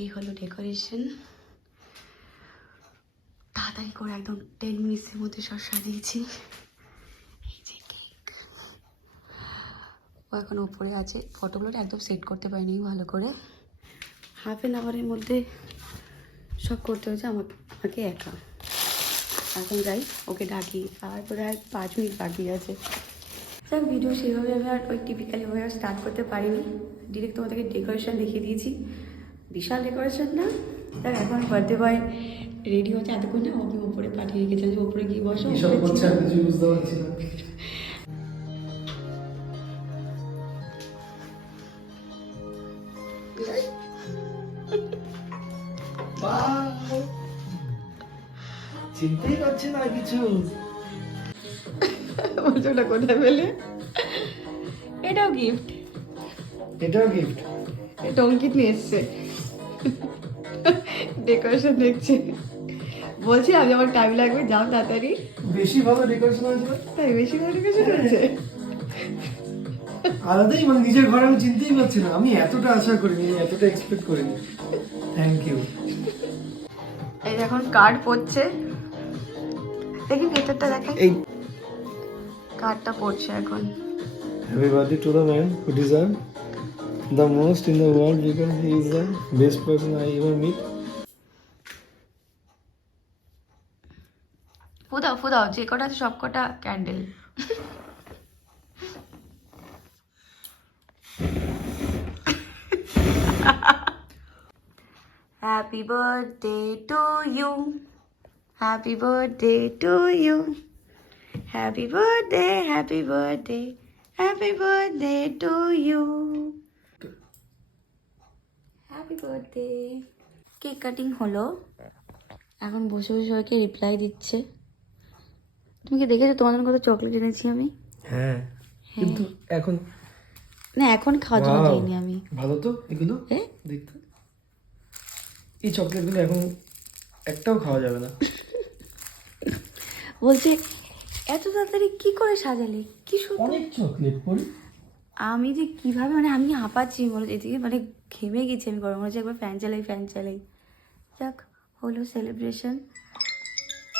এই হলো ডেকোরেশন। তাড়াতাড়ি করে একদম 10 মিনিটসের মধ্যে সব সাজিয়েছি। এই যে কেক, ও এখন উপরে আছে। ফটোগুলো একদম সেট করতে পারিনি ভালো করে। হাফ অ্যান আওয়ারের মধ্যে সব করতে হয়েছে আমাকে একা। এখন যাই, ওকে ডাকি, আর প্রায় 5 মিনিট বাকি আছে। স্যার ভিডিও সেভাবে আমি আর ওই টিপিক্যালিভাবে আর স্টার্ট করতে পারিনি। ডিরেক্ট তোমাদেরকে ডেকোরেশন দেখিয়ে দিয়েছি। বিশাল ডেকোরেশন না। স্যার এখন বার্থডে বয় রেডি হচ্ছে, এতক্ষণ না ওকে উপরে পাঠিয়ে রেখেছে যে উপরে গিয়ে বসো। বুঝতে পারছি না। চিনতেই পারছি না কিছু। বলছে ওটা কোথায় পেলে? এটাও গিফট। এটাও গিফট। এটা অঙ্কিত নিয়ে এসছে, ডেকোরেশন দেখছে। বলছি আমি আমার টাইম লাগবে, যাও তাড়াতাড়ি। বেশি ভালো ডেকোরেশন হয়েছিল। তাই বেশি ভালো ডেকোরেশন হয়েছে। আলাদাই, মানে নিজের ঘরে আমি চিনতেই পারছি না। আমি এতটা আশা করিনি, এতটা এক্সপেক্ট করিনি। Thank you. এই এখন কার্ড পড়ছে, দেখি ভেতরটা দেখাই। এই কার্ডটা পড়ছে এখন। Happy birthday to the man who deserve the most in the world because he is the best person I ever meet. ফুদাও ফুদাও, যে কটা আছে সব কটা candle. Happy birthday to you, happy birthday to you, happy birthday, happy birthday, happy birthday to you, happy birthday. Cake cutting হলো, এখন বসে বসে সবাইকে রিপ্লাই দিচ্ছে। তুমি কি দেখেছো তোমাদের কত চকলেট এনেছি আমি? হ্যাঁ, কিন্তু এখন না, এখন খাওয়ার জন্য দিইনি আমি। ভালো তো এগুলো হ্যাঁ দেখতে। এই চকলেটগুলো এখন একটাও খাওয়া যাবে না। বলছে এত তাড়াতাড়ি কি করে সাজালি, কি সুন্দর। অনেক চকলেট পরি। আমি যে কিভাবে, মানে আমি হাঁপাচ্ছি, বলে এদিকে মানে ঘেমে গেছি আমি, গরম হচ্ছে। একবার ফ্যান চালাই ফ্যান চালাই। যাক হলো সেলিব্রেশন।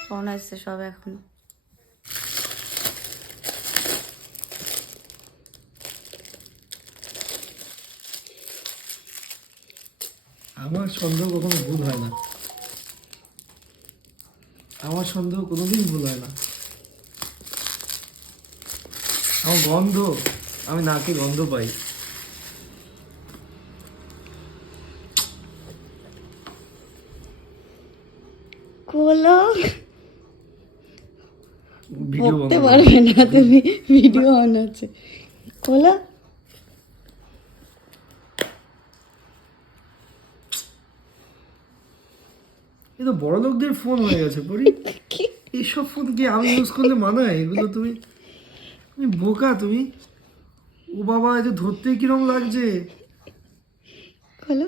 ফোন আসছে সব এখন। আমার সন্দেহ কখনো ভুল হয় না। আমার সন্দেহ কোনোদিন ভুল হয় না। আমার গন্ধ, আমি নাকে গন্ধ পাই। খোলো, ভিডিও বলতে পারবে না তুমি, ভিডিও অন আছে। খোলো। এ তো বড় লোকদের ফোন হয়ে গেছে পরি। এইসব ফোন কি আমি ইউজ করলে মানায়? এগুলো তুমি বোকা তুমি। ও বাবা, এই যে ধরতে কিরম লাগছে। খোলো।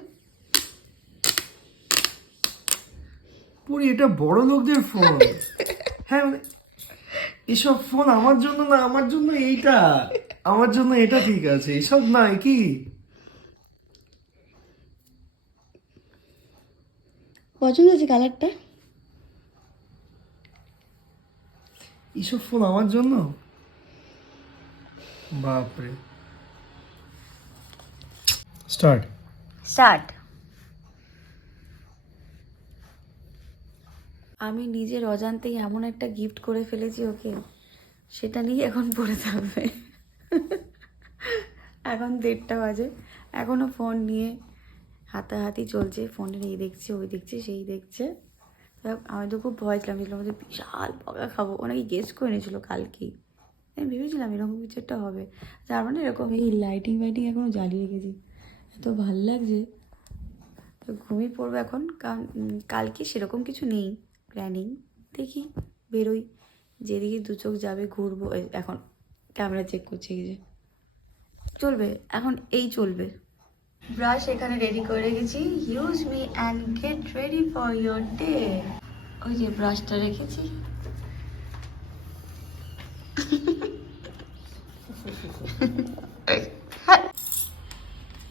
পরি এটা বড় লোকদের ফোন। হ্যাঁ, মানে এসব ফোন আমার জন্য না, আমার জন্য এইটা, আমার জন্য এটা ঠিক আছে, এসব নাই কি। পছন্দ আছে কালারটা? এসব ফোন আমার জন্য, বাপরে। স্টার্ট। আমি নিজের অজান্তেই এমন একটা গিফট করে ফেলেছি ওকে, সেটা নিয়ে এখন পড়ে থাকবে। এখন 1:30 বাজে, এখনও ফোন নিয়ে হাতাহাতি চলছে। ফোনে এই দেখছে, ওই দেখছে, সেই দেখছে। আমি তো খুব ভয় ছিলাম, আমাদের বিশাল বকা খাবো। ওনাকে গেস করে নিয়েছিল কালকেই। আমি ভেবেছিলাম এরকম কিছু একটা হবে। তার মানে এরকম এই লাইটিং ফাইটিং এখনও জ্বালিয়ে রেখেছি, এত ভাল লাগছে। তো ঘুমিয়ে পড়বো এখন, কারণ কালকে সেরকম কিছু নেই প্ল্যানিং। দেখি বেরোই, যেদিকে 2 চোখ যাবে ঘুরবো। এখন ক্যামেরা চেক করছে, এই যে চলবে এখন, এই চলবে। ব্রাশ এখানে রেডি করে রেখেছি। Use me and get ready for your day. ওই যে ব্রাশটা রেখেছি।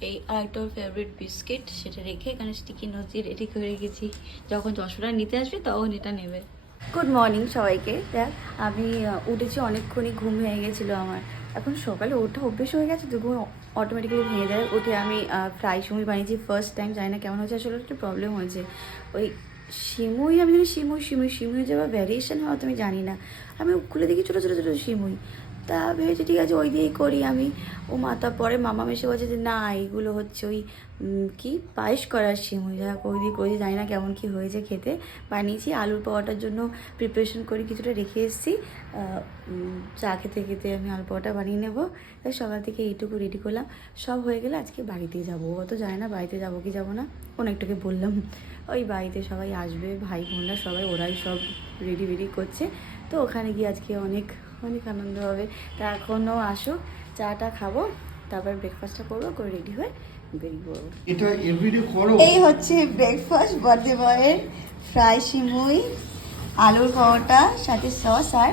এই আরেকটা ফেভারিট বিস্কিট, সেটা রেখে এখানে স্টিকি নোট দিয়ে রেডি করে রেখেছি, যখন যশোরা নিতে আসবে তখন এটা নেবে। গুড মর্নিং সবাইকে। দেখ আমি উঠেছি, অনেকক্ষণই ঘুম ভেঙে গেছিলো আমার। এখন সকালে ওঠা অভ্যেস হয়ে গেছে তো ঘুম অটোমেটিক্যালি ভেঙে যায়। উঠে আমি ফ্রাই সিমুই বানিয়েছি ফার্স্ট টাইম, জানি না কেমন হয়েছে, আসলে একটু প্রবলেম হয়েছে। ওই সিমুই, আমি জানি সিমুই যে আবার ভ্যারিয়েশন হয় তো আমি জানি না, আমি খুলে দেখি ছোটো ছোটো ছোটো সিমুই, তা ভেবেছি ঠিক আছে ওই দিয়েই করি আমি। ও মাথা পরে মামা এসে বলছে যে না এইগুলো হচ্ছে ওই কি পায়েস করার সিমুই, যাই হোক ওই দিয়ে করেছি, জানি না কেমন কি হয়েছে খেতে। বানিয়েছি আলুর পরোটার জন্য প্রিপারেশন করে কিছুটা রেখে এসেছি, চা খেতে খেতে আমি আলু পরোটা বানিয়ে নেবো। তাই সকাল থেকে এইটুকু রেডি করলাম, সব হয়ে গেলে আজকে বাড়িতে যাবো। ও তো জানে না বাড়িতে যাবো কি যাবো না, অনেকটাকে বললাম ওই বাড়িতে সবাই আসবে, ভাই বোনরা সবাই, ওরাই সব রেডি করছে, তো ওখানে গিয়ে আজকে অনেক অনেক আনন্দ হবে। তা এখনও আসুক, চাটা খাবো, তারপর ব্রেকফাস্টটা করবো, করে রেডি হয়ে বেরিয়ে পড়বো। এটা এভরিডে করো? এই হচ্ছে ব্রেকফাস্ট বার্থডে বয়ের, ফ্রাই সিমুই, আলুর পরোটা, সাথে সস আর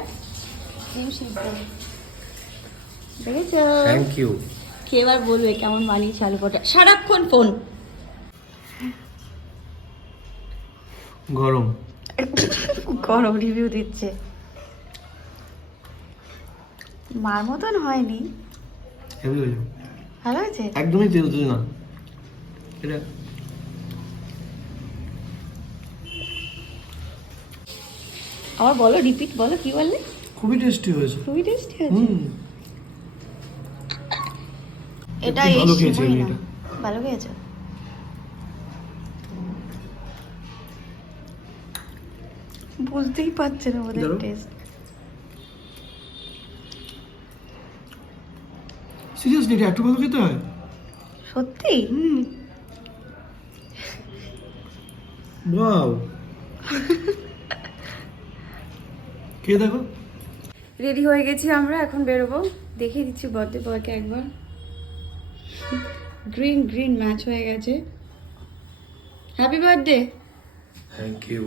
ডিম সিদ্ধ। দেখেছো? Thank you. কে এবার বলবে কেমন বানিয়েছে আলু পরোটা? সারাক্ষণ ফোন গরম গরম রিভিউ দিচ্ছে। মার মতন হয়নি, হেভি হয়েছে, ভালো হয়েছে একদমই তেল না এটা। আবার বলো, রিপিট বলো, কি বললে? খুবই টেস্টি হয়েছে। খুবই টেস্টি হয়েছে। এটা এই ভালো খেয়েছি সিমুই আমি না, এটা। ভালো খেয়েছো? বুঝতেই পারছে না ওদের ধরো। টেস্ট। সিরিয়াসলি এটা এত ভালো খেতে হয়? সত্যি? ওয়াও। কে দেখো। রেডি হয়ে গেছি আমরা, এখন বেরোবো। দেখিয়ে দিচ্ছি বার্থডে বয়কে একবার। গ্রিন গ্রিন ম্যাচ হয়ে গেছে। Happy birthday. Thank you.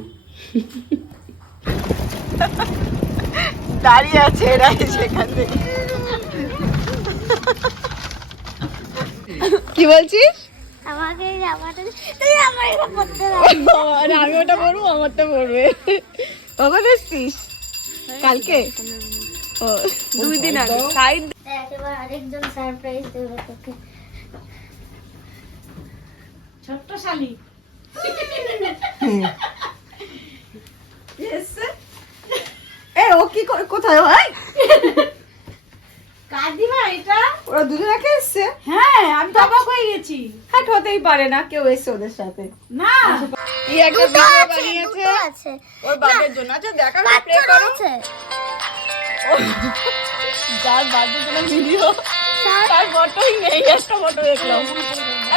দাঁড়িয়ে আছে এরা সেখান থেকে। কি বলছিস? আমাকে জামাটা তুই আমার এটা পড়তে দাও। আমি ওটা পরবো, আমারটা পরবে। কখন এসছিস? কালকে? ও 2 দিন আগে। সাইড দেখ এবার আরেকজন সারপ্রাইজ দেবো তোকে। ছোট্ট শালি এসছে। এ ও কি করে, কোথায় ভাই? কাদিমা এটা? ওরা দুজনাকে এসছে? হ্যাঁ, আমি তো অবাক হয়ে গেছি। হ্যাঁ, হতেই পারে না, কেউ এসছে ওদের সাথে। না, এই একটা দুটো ভিডিও আছে, বানিয়েছে দুটো আছে। ওর বাবার জন্য। আচ্ছা দেখা প্লে বাচ্চারও করো। আছে। যার বার্থডে জন্য ভিডিও, তার ফটোই নেই, একটা ফটো দেখলাম,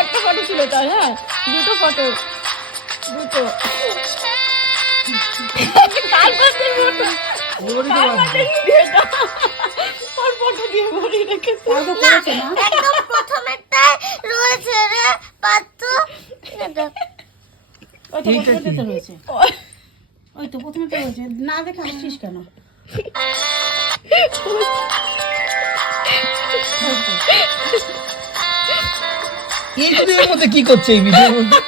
একটা ফটো ছিল তার। হ্যাঁ, দুটো ফটো, দুটো। কার বার্থডে ফটো? কার বার্থডে ভিডিওটা? ওর ফটো দিয়ে ভরিয়ে রেখেছে। একদম প্রথমেরটায় রয়েছে রে পাত্র। ওই তো প্রথমেতে রয়েছে। ওই তো প্রথমেতে রয়েছে। না দেখে আসছিস কেন? এর মধ্যে কি করছে এই ভিডিওর মধ্যে?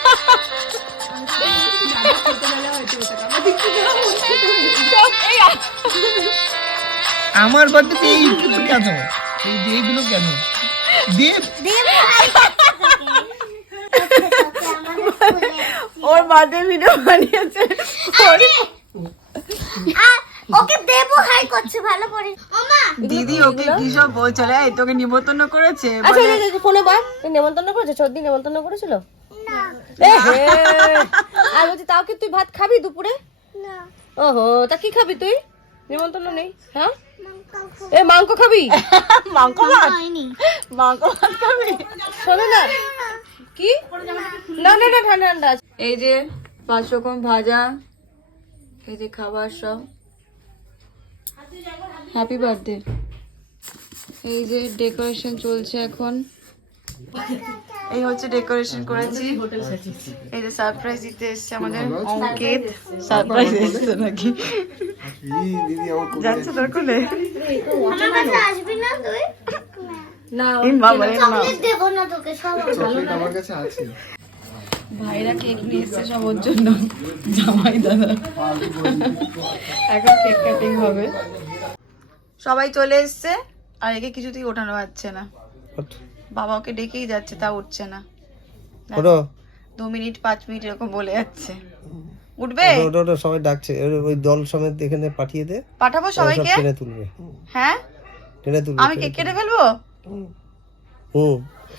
আমার বার্থডেতে এইগুলো কেন? এই যে এইগুলো কেন? দেব ওর বার্থডে ভিডিও বানিয়েছে। ওকে দেবো হাই করছে ভালো করে। ওমা দিদি ওকে কি সব বলছে রে, তোকে নিমন্ত্রণ করেছে। আচ্ছা ফোনে বল, নেমন্তন্ন করেছে? সর্দি নেমন্তন্ন করেছিল? না আর বলছি তাও কি তুই ভাত খাবি দুপুরে? না ওহো, তা কি খাবি তুই? নেমন্তন্ন নেই? হ্যাঁ, মাংস এ মাংস খাবি? মাংস ভাত, হয়নি। মাংস ভাত খাবি? শোনো না, কি না না না, ঠান্ডা ঠান্ডা আছে। এই যে 5 রকম ভাজা, এই যে খাবার সব। Happy birthday. এই যে ডেকোরেশন চলছে এখন। এই হচ্ছে ডেকোরেশন করেছি। এই যে সারপ্রাইজ দিতে এসছে আমাদের অঙ্কিত। সারপ্রাইজ এসছে নাকি? যাচ্ছে তোর কোলে? আমার কাছে আসবি না তুই? মা বলে না চকলেট দেবো না তোকে সব চকলেট আমার কাছে আছে। ভাইরা কেক নিয়ে এসছে সব ওর জন্য, জামাই দাদা। এখন কেক কাটিং হবে, সবাই চলে এসছে আর একে কিছুতেই ওঠানো যাচ্ছে না। বাবা ওকে ডেকেই যাচ্ছে, তা উঠছে না। 2 মিনিট 5 মিনিট এরকম বলে যাচ্ছে। উঠবে? ওটা সবাই ডাকছে, ওই দল সমেত এখানে পাঠিয়ে দে, পাঠাবো সবাইকে? টেনে তুলবে। হ্যাঁ টেনে তুলবে। আমি কেক কেটে ফেলবো?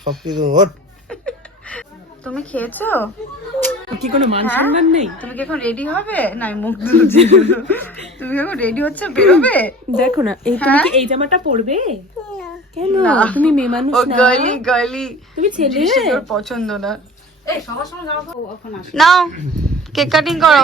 সব কিছু ওঠ। তুমি খেয়েছো? কি কোনো মান সম্মান নেই? তুমি কি এখন রেডি হবে? না আমি মুখ ধুচ্ছি। তুমি এখন রেডি হচ্ছে বেরোবে? দেখো না, এই তুমি কি এই জামাটা পরবে? কেন? তুমি মেয়ে মানুষ ও না? গার্লি গার্লি, তুমি ছেলে। জিনিসটা তোর পছন্দ না। নাও কেক কাটিং করো।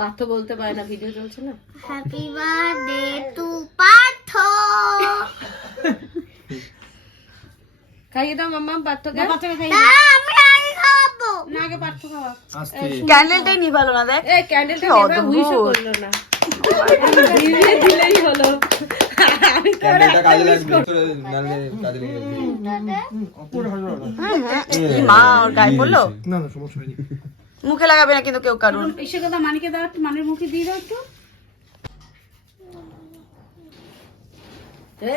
পার্থ বলতে পারে না, ভিডিও চলছে না। Happy birthday two Partha. খাইয়ে দাও মাম্মা পার্থকে। পার্থকে খাইয়ে না, আমি আগে খাওয়াবো। না, আগে পার্থ খাওয়া। ক্যান্ডেলটাই নিভালো না, দেখ। এই ক্যান্ডেলটা নেবে, উইশও করলো না। দিলেই হলো। আমি ক্যান্ডেলটা কাজে লাগবে, নালে কাজে লেগে যাবে। কি মা ওর গায়ে পড়লো? না না সমস্যা হয়নি। মুখে লাগাবে না কিন্তু কেউ কারণ। এসে কথা মানিকে দাও, একটু মানের মুখে দিয়ে দাও একটু।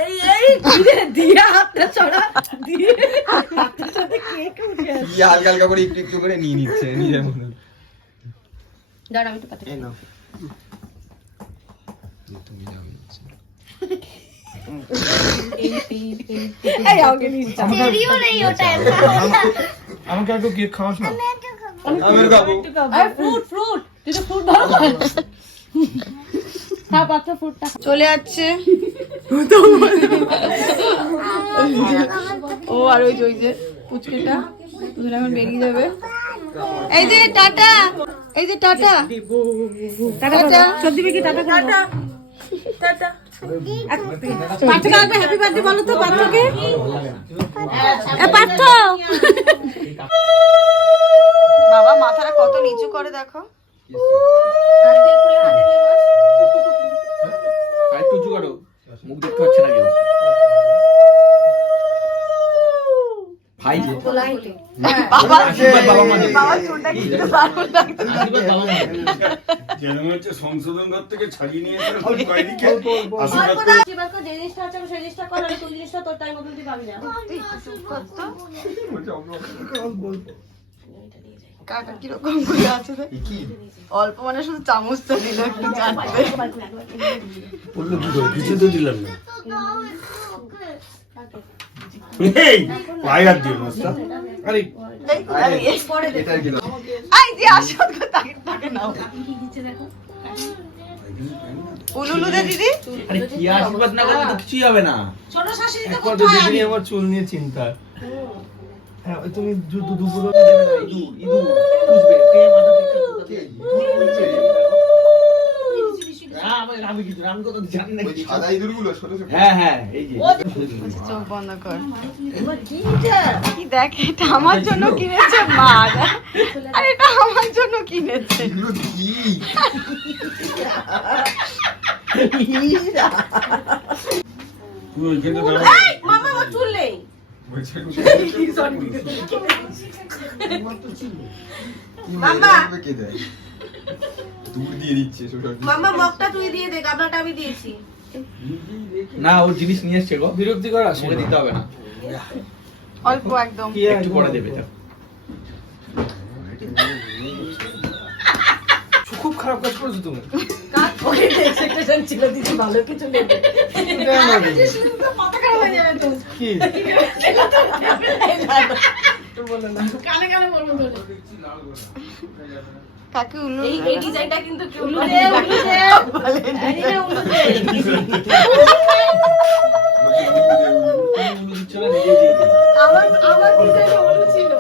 এই এই দিয়া হাতটা ছড়া দিয়ে হাতের সাথে কেক উঠে আসে। কি হালকা হালকা করে একটু একটু করে নিয়ে নিচ্ছে নিজের মনে। দাঁড়া আমি একটু পাতে। এই আগে নিচে। চেরিও নেই ওটা। আমাকে একটু কেক খাওয়াস না? আমি খাবো। আরে ফ্রুট ফ্রুট, তুই তো ফ্রুট ভালো খাস। খা পাত্র ফ্রুটটা। চলে যাচ্ছে ও, আর ওই যে পুচকেটা দুজন এখন বেরিয়ে যাবে। এই যে টাটা, এই যে টাটা টাটা। সত্যি কি টাটা টাটা টাটা। পার্থকে আসবে, হ্যাপি বার্থডে বলো তো পার্থকে। পার্থ বাবা মাথাটা কত নিচু করে দেখো। আরেকটু উঁচু করো, মুখ দেখতে পাচ্ছে না কেউ। ভাই যে বাবা বাবা মানে বাবার চুলটা কিন্তু দারুণ লাগছে। সংশোধন ঘর থেকে ছাড়িয়ে নিয়ে এসে কয়েদিকে যে জিনিসটা আছে আমি সেই জিনিসটা কর, আর তুই জিনিসটা তোর টাইম মতন তুই পাবি না। কাকা কিরকম করে আছে রে? অল্প মানে শুধু চামচটা দিল একটু চাটতে। বললো কি করে কিছু তো দিলাম না। এই পায়ে হাত দিও না স্যার। আরে এটার কি আই যে আসল কথা তাকে নাও। উলুলু দে দিদি। আরে কি আশীর্বাদ না করলে তো কিছুই হবে না। ছোট শাশুড়ি তো একবার তো দিদি আমার চুল নিয়ে চিন্তা। হ্যাঁ ওই তুমি দুপুরে দেবে না, ইঁদুর বুঝবে কে মাথা থেকে আমি কিছু আমি কথা জানি না। সাদা ইঁদুরগুলো ছোট ছোট। হ্যাঁ হ্যাঁ এই যে চোখ বন্ধ কর। কি দেখ, এটা আমার জন্য কিনেছে মা। আর এটা আমার জন্য কিনেছে। এগুলো কি? তুই ওইখানে দাঁড়া। মামা আমার চুল নেই। মামা কে দেয়? দূর দিয়ে দিচ্ছে ছোট। মামা মগটা তুই দিয়ে দে, গামলাটা আমি দিয়েছি। না ওর জিনিস নিয়ে এসছে গো, বিরক্তিকর আসে মুখে দিতে হবে না, অল্প একদম। একটু পরে দেবে। খুব খারাপ কাজ করেছো তুমি। কাজ করে এক্সপেকটেশন ছিল দিদি ভালো কিছু নেবে। মাথা খারাপ হয়ে যাবে তো। কি কানে কানে বলবো তো। কাকি উলু এই ডিজাইনটা কিন্তু উলু দে, উলু দে। আরে না উলু দে। উলু দিচ্ছে না, নিজে দিয়ে দিই। আমার ডিজাইন উলু ছিল।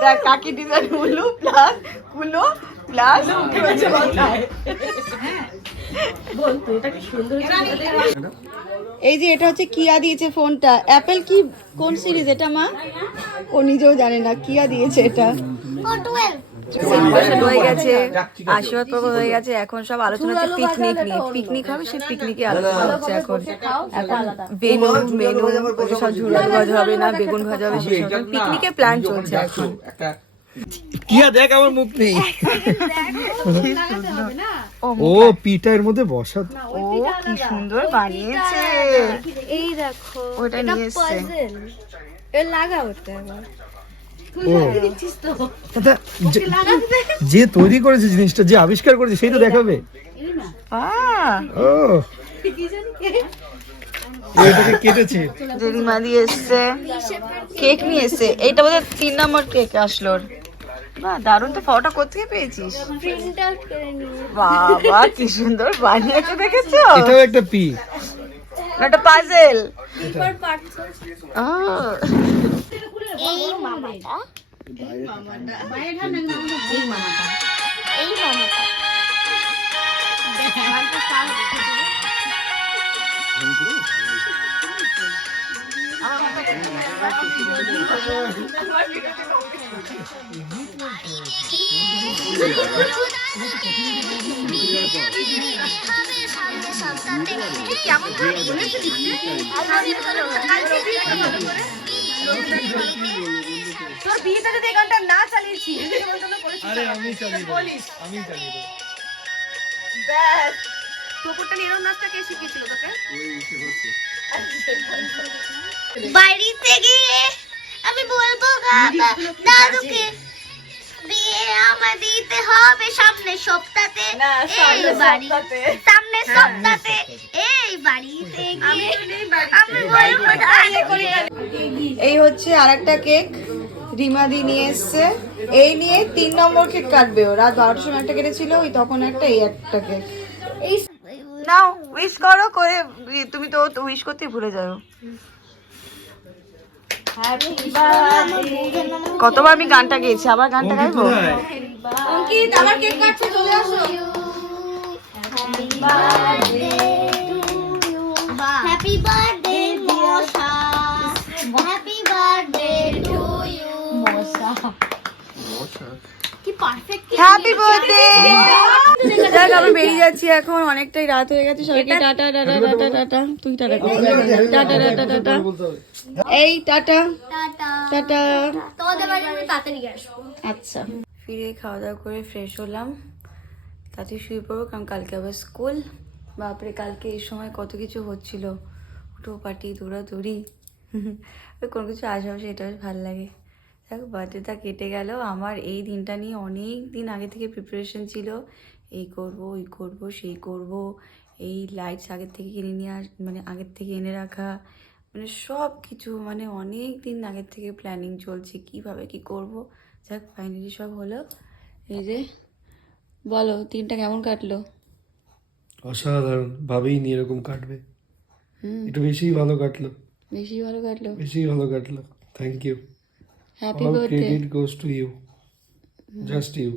দেখ কাকি ডিজাইন উলু প্লাস কুলো প্লাস কি হচ্ছে মাথায়। বল তুই এটা কি সুন্দর হচ্ছে। এই যে এটা হচ্ছে কিয়া দিয়েছে ফোনটা। অ্যাপেল কি কোন সিরিজ এটা মা? ও নিজেও জানে না, কিয়া দিয়েছে এটা। ও 12 সেলিব্রেশন হয়ে গেছে, আশীর্বাদ পর্ব হয়ে গেছে, এখন সব আলোচনা হচ্ছে পিকনিক নিয়ে। পিকনিক হবে, সেই পিকনিকে আলোচনা হচ্ছে এখন। এখন মেনু সব ঝুড়াল ভাজা হবে না বেগুন ভাজা হবে, সেসব পিকনিকের প্ল্যান চলছে এখন। একটা কিয়া দেখ আমার মুখ নেই। ও পিঠা এর মধ্যে বসা। ও কি সুন্দর বানিয়েছে। এই দেখো ওটা এটা নিয়ে এসছে। পাজল এ লাগা ওটা এবার দাদা, যে তৈরি করেছে জিনিসটা, যে আবিষ্কার করেছে সেই তো দেখাবে। ও এটাকে কেটেছে। জেরিমা দিয়ে এসছে, কেক নিয়ে এসছে। এইটা বোধহয় 3 নম্বর কেক আসলো। বাহ দারুণ তো, ফটোটা কোথায় পেয়েছিস? প্রিন্ট আউট করে নিয়ে বাবা কি সুন্দর বানিয়েছে, দেখেছো? এটাও একটা পি, একটা পাজল। পেপার পার্টস এই মামাটা এই মামাটা তোর বিয়েতে যদি এই গানটা না চালিয়েছি আরে আমি চালিয়ে দেব, আমি চালিয়ে দেব। ব্যাস টোপরটা এরকম নাচটা কে শিখিয়েছিল তোকে? বাড়িতে গিয়ে আমি বলবো দাদুকে বিয়ে আমার দিতে হবে সামনের সপ্তাহে। এই বাড়ি সামনের সপ্তাহে এই বাড়িতে গিয়ে আমি বলবো এই হচ্ছে আরেকটা কেক রিমাদি নিয়ে এসছে। এই নিয়ে 3 নম্বর কেক কাটবে ও। রাত 12টার সময় একটা কেটেছিল, ওই তখন একটা, এই একটা কেক। এই নাও উইশ করো, করে তুমি তো উইশ করতেই ভুলে যাও। কতবার আমি গানটা গেয়েছি, আবার গানটা গাইবো? অঙ্কিত আবার কেক কাটছে, চলে আসো। হ্যাপি বার্থডে মশা হ্যাপি বার্থডে টু ইউ মশা কি পারফেক্ট হ্যাপি বার্থডে। দেখ আমি বেরিয়ে যাচ্ছি এখন, অনেকটাই রাত হয়ে গেছে। সবাইকে টাটা টাটা টাটা টাটা। তুই টাটা কর। Tata tata tata. এই টাটা টাটা টাটা। তোমাদের বাড়ি আমি তাড়াতাড়ি আসবো। আচ্ছা, ফিরে খাওয়া দাওয়া করে ফ্রেশ হলাম, তাতে শুয়ে পড়বো, কারণ কালকে আবার স্কুল। বাপরে কালকে এই সময় কত কিছু হচ্ছিল, উঠো পাটি দৌড়াদৌড়ি, কোনো কিছু আশেপাশে, এটা বেশ ভালো লাগে। দেখো বার্থডেটা কেটে গেল। আমার এই দিনটা নিয়ে অনেক দিন আগে থেকে প্রিপারেশন ছিল, এই করব ওই করব সেই করব, এই লাইটস আগের থেকে কিনে নিয়ে মানে আগের থেকে এনে রাখা, মানে সব কিছু, মানে অনেক দিন আগের থেকে প্ল্যানিং চলছে কিভাবে কি করব। যাক ফাইনালি সব হলো। এই যে বলো দিনটা কেমন কাটলো? অসাধারণ, ভাবেই নি এরকম কাটবে। একটু বেশি ভালো কাটলো, বেশি ভালো কাটলো। বেশি ভালো কাটলো। Thank you. Happy All birthday. credit goes to you. Just you.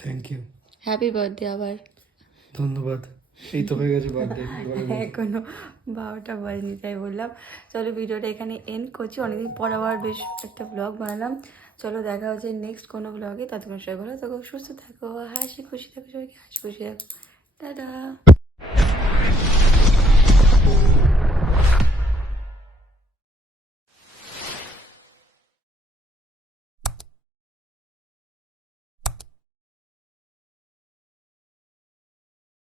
Thank you. Happy birthday আবার। ধন্যবাদ। এই তো হয়ে গেছে বার্থডে। এখনো 12টা বাজেনি, তাই বললাম চলো ভিডিওটা এখানে এন্ড করছি। অনেকদিন পর আবার বেশ একটা ব্লগ বানালাম। চলো দেখা হচ্ছে নেক্সট কোনো ব্লগে। ততক্ষণ সবাই ভালো থাকো, সুস্থ থাকো, হাসি খুশি থাকো, সবাইকে হাসি খুশি থাকো। টাটা।